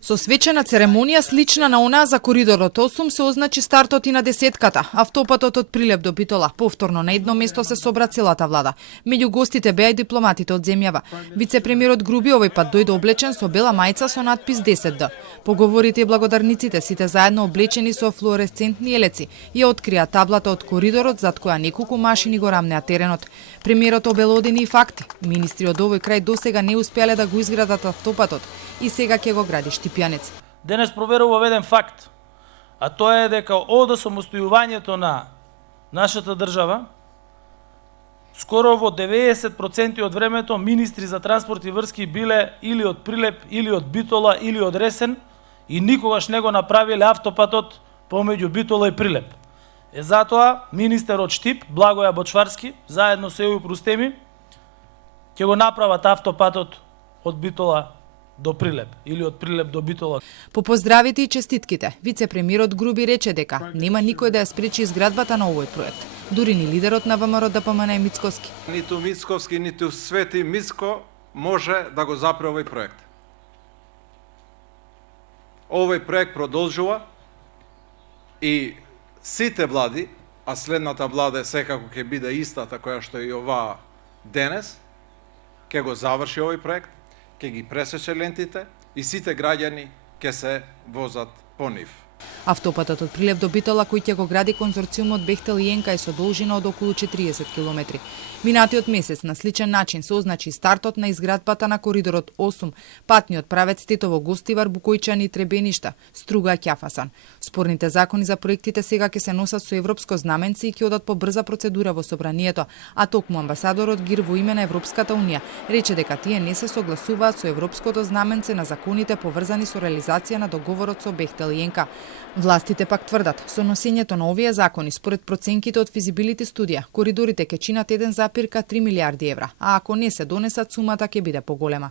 Со свечена церемонија слична на онаа за коридорот 8 се означи стартот и на десетката. Автопатот од Прилеп до Битола. Повторно на едно место се собра целата влада. Меѓу гостите беа и дипломатите од земјава. Вице-премиерот Груби овој пат дојде облечен со бела мајца со надпис 10Д. Поговорите и благодарниците, сите заедно облечени со флуоресцентни елеци, ја открија таблата од коридорот зад која неколку машини го рамнеа теренот. Премиерот обелодени и факти. Министри од овој крај досега не успеале да го изградат автопатот и сега ќе го гради Штипјанец. Денес проверува еден факт, а тоа е дека од самостојувањето на нашата држава, скоро во 90% од времето министри за транспорт и врски биле или од Прилеп, или од Битола, или од Ресен и никогаш не го направиле автопатот помеѓу Битола и Прилеп. Затоа министерот Штип, Благоја Бочварски, заедно со Ејуп Рустеми, ќе го направат автопатот од Битола до Прилеп или од Прилеп до Битола. По поздравите и честитките, вице-премиерот Груби рече дека нема никој да ја спречи изградбата на овој проект. Дури ни лидерот на ВМРО ДПМН Мицковски. Ниту Мицковски, ниту Свети Мицко може да го запре овој проект. Овој проект продолжува и сите влади, а следната влада секако ќе биде истата која што и оваа денес, ќе го заврши овој проект, ќе ги пресече лентите и сите граѓани ќе се возат по нив. Автопатот од Прилеп до Битола кој ќе го гради конзорциумот Бехтел и Енка е со должина од околу 40 км. Минатиот месец на сличен начин се означи стартот на изградбата на коридорот 8, патниот правец Тетово Гостивар, Букојчани и Требеништа, Струга Ќафасан. Спорните закони за проектите сега ќе се носат со европско знаменце и ќе одат по брза процедура во собранието, а токму амбасадорот Гир во име на Европската унија рече дека тие не се согласуваат со европското знаменце на законите поврзани со реализација на договорот со Бехтел и Енка. Властите пак тврдат, со носењето на овие закони, според проценките од физибилити студија, коридорите ќе чинат 1,3 милиарди евра, а ако не се донесат, сумата ќе биде поголема.